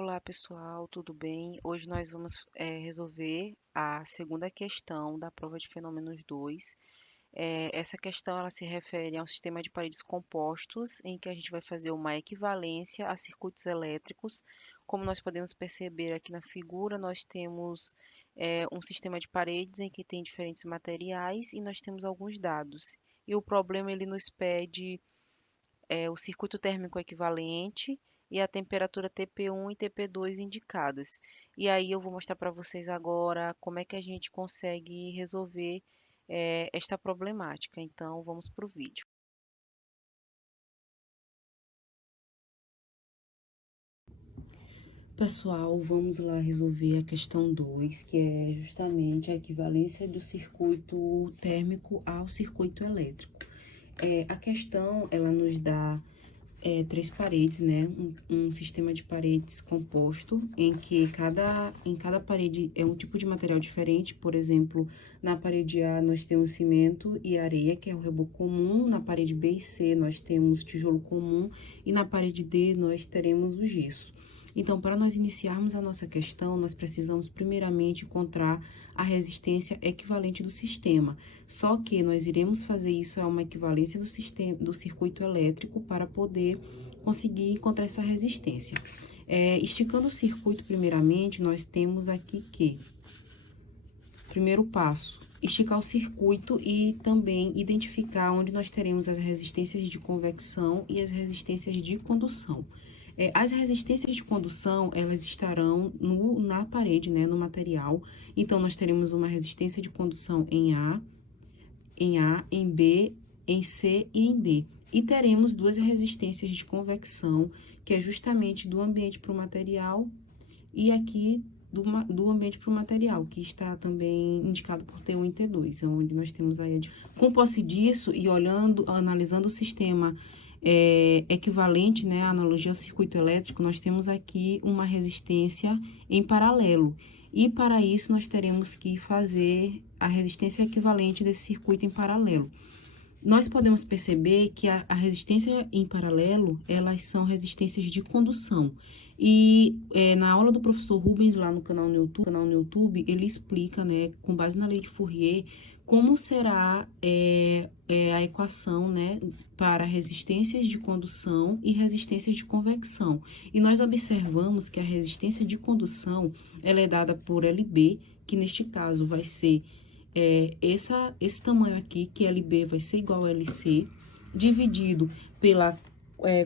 Olá pessoal, tudo bem? Hoje nós vamos resolver a segunda questão da prova de fenômenos 2. Essa questão ela se refere a um sistema de paredes compostos em que a gente vai fazer uma equivalência a circuitos elétricos. Como nós podemos perceber aqui na figura, nós temos um sistema de paredes em que tem diferentes materiais e nós temos alguns dados. E o problema ele nos pede o circuito térmico equivalente e a temperatura TP1 e TP2 indicadas. E aí eu vou mostrar para vocês agora como é que a gente consegue resolver esta problemática. Então vamos para o vídeo. Pessoal, vamos lá resolver a questão 2, que é justamente a equivalência do circuito térmico ao circuito elétrico. A questão, ela nos dá três paredes, né? Um sistema de paredes composto, em que em cada parede é um tipo de material diferente. Por exemplo, na parede A nós temos cimento e areia, que é o reboco comum. Na parede B e C nós temos tijolo comum. E na parede D nós teremos o gesso. Então, para nós iniciarmos a nossa questão, nós precisamos primeiramente encontrar a resistência equivalente do sistema. Só que nós iremos fazer isso a uma equivalência do sistema, do circuito elétrico para poder conseguir encontrar essa resistência. Esticando o circuito, primeiramente, nós temos aqui que, primeiro passo, esticar o circuito e também identificar onde nós teremos as resistências de convecção e as resistências de condução. As resistências de condução, elas estarão na parede, né, no material. Então, nós teremos uma resistência de condução em A, em B, em C e em D. E teremos duas resistências de convecção, que é justamente do ambiente para o material e aqui do ambiente para o material, que está também indicado por T1 e T2, onde nós temos aí com posse disso e analisando o sistema equivalente, né, a analogia ao circuito elétrico, nós temos aqui uma resistência em paralelo. E para isso nós teremos que fazer a resistência equivalente desse circuito em paralelo. Nós podemos perceber que a resistência em paralelo, elas são resistências de condução. E na aula do professor Rubens, lá no canal no YouTube, ele explica, né, com base na lei de Fourier, como será a equação, né, para resistências de condução e resistências de convecção. E nós observamos que a resistência de condução, ela é dada por LB, que neste caso vai ser esse tamanho aqui, que LB vai ser igual a LC, dividido pela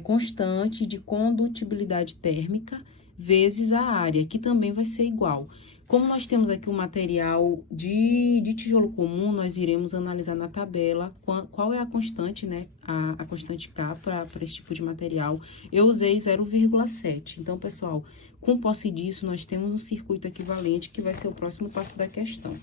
constante de condutibilidade térmica vezes a área, que também vai ser igual. Como nós temos aqui o material de tijolo comum, nós iremos analisar na tabela qual é a constante, né? A constante K para esse tipo de material. Eu usei 0,7. Então, pessoal, com posse disso, nós temos um circuito equivalente, que vai ser o próximo passo da questão.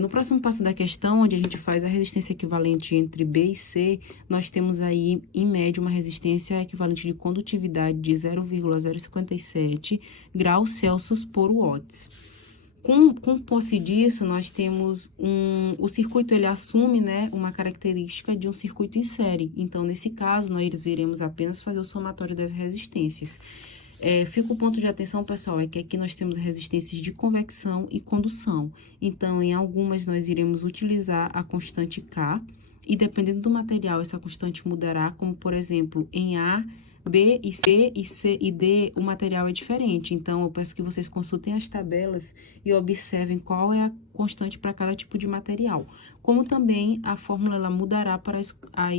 No próximo passo da questão, onde a gente faz a resistência equivalente entre B e C, nós temos aí, em média, uma resistência equivalente de condutividade de 0,057 graus Celsius por watts. Com posse disso, nós temos o circuito, ele assume, né, uma característica de um circuito em série. Então, nesse caso, nós iremos apenas fazer o somatório das resistências. Fica o ponto de atenção, pessoal, é que aqui nós temos resistências de convecção e condução. Então, em algumas, nós iremos utilizar a constante K, e dependendo do material, essa constante mudará, como, por exemplo, em A, B e C e D, o material é diferente. Então, eu peço que vocês consultem as tabelas e observem qual é a constante para cada tipo de material. Como também a fórmula ela mudará para as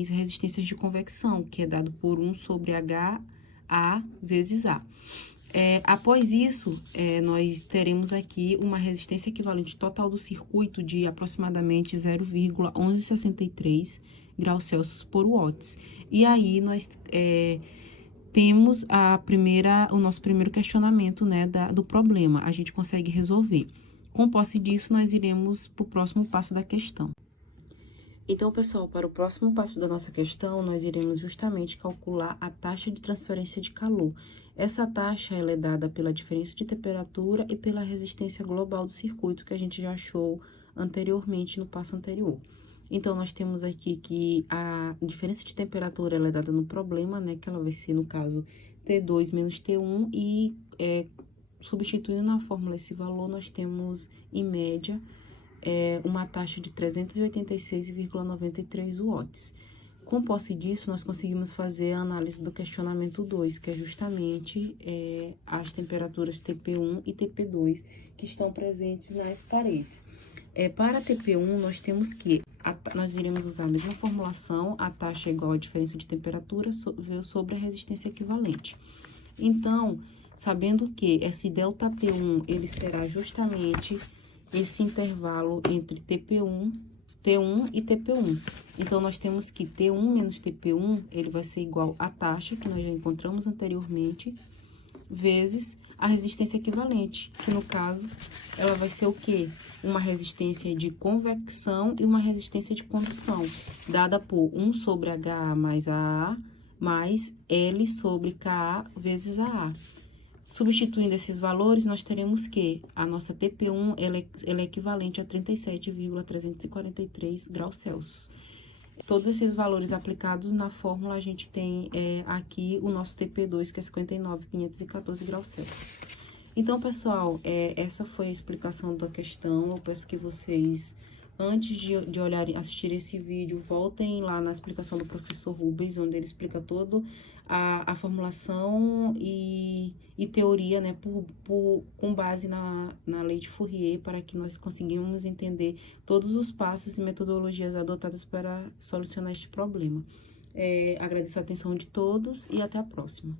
resistências de convecção, que é dado por 1 sobre H a vezes A. Após isso, nós teremos aqui uma resistência equivalente total do circuito de aproximadamente 0,1163 graus Celsius por watts. E aí, nós temos o nosso primeiro questionamento, né, do problema. A gente consegue resolver. Com posse disso, nós iremos para o próximo passo da questão. Então, pessoal, para o próximo passo da nossa questão, nós iremos justamente calcular a taxa de transferência de calor. Essa taxa, ela é dada pela diferença de temperatura e pela resistência global do circuito, que a gente já achou anteriormente no passo anterior. Então, nós temos aqui que a diferença de temperatura ela é dada no problema, né? Que ela vai ser, no caso, T2 menos T1 e substituindo na fórmula esse valor, nós temos, em média, uma taxa de 386,93 watts. Com posse disso, nós conseguimos fazer a análise do questionamento 2, que é justamente as temperaturas TP1 e TP2 que estão presentes nas paredes. Para TP1, nós temos que, nós iremos usar a mesma formulação, a taxa é igual à diferença de temperatura sobre a resistência equivalente. Então, sabendo que esse ΔT1, ele será justamente esse intervalo entre T1 e TP1. Então, nós temos que T1 menos TP1, ele vai ser igual à taxa que nós já encontramos anteriormente, vezes a resistência equivalente, que no caso, ela vai ser o quê? Uma resistência de convecção e uma resistência de condução, dada por 1 sobre HA mais AA, mais L sobre KA vezes AA. Substituindo esses valores, nós teremos que a nossa TP1 ela é equivalente a 37,343 graus Celsius. Todos esses valores aplicados na fórmula, a gente tem aqui o nosso TP2, que é 59.514 graus Celsius. Então, pessoal, essa foi a explicação da questão. Eu peço que vocês, antes de olharem, assistir esse vídeo, voltem lá na explicação do professor Rubens, onde ele explica todo a formulação e teoria, né, com base na lei de Fourier, para que nós conseguimos entender todos os passos e metodologias adotadas para solucionar este problema. Agradeço a atenção de todos e até a próxima.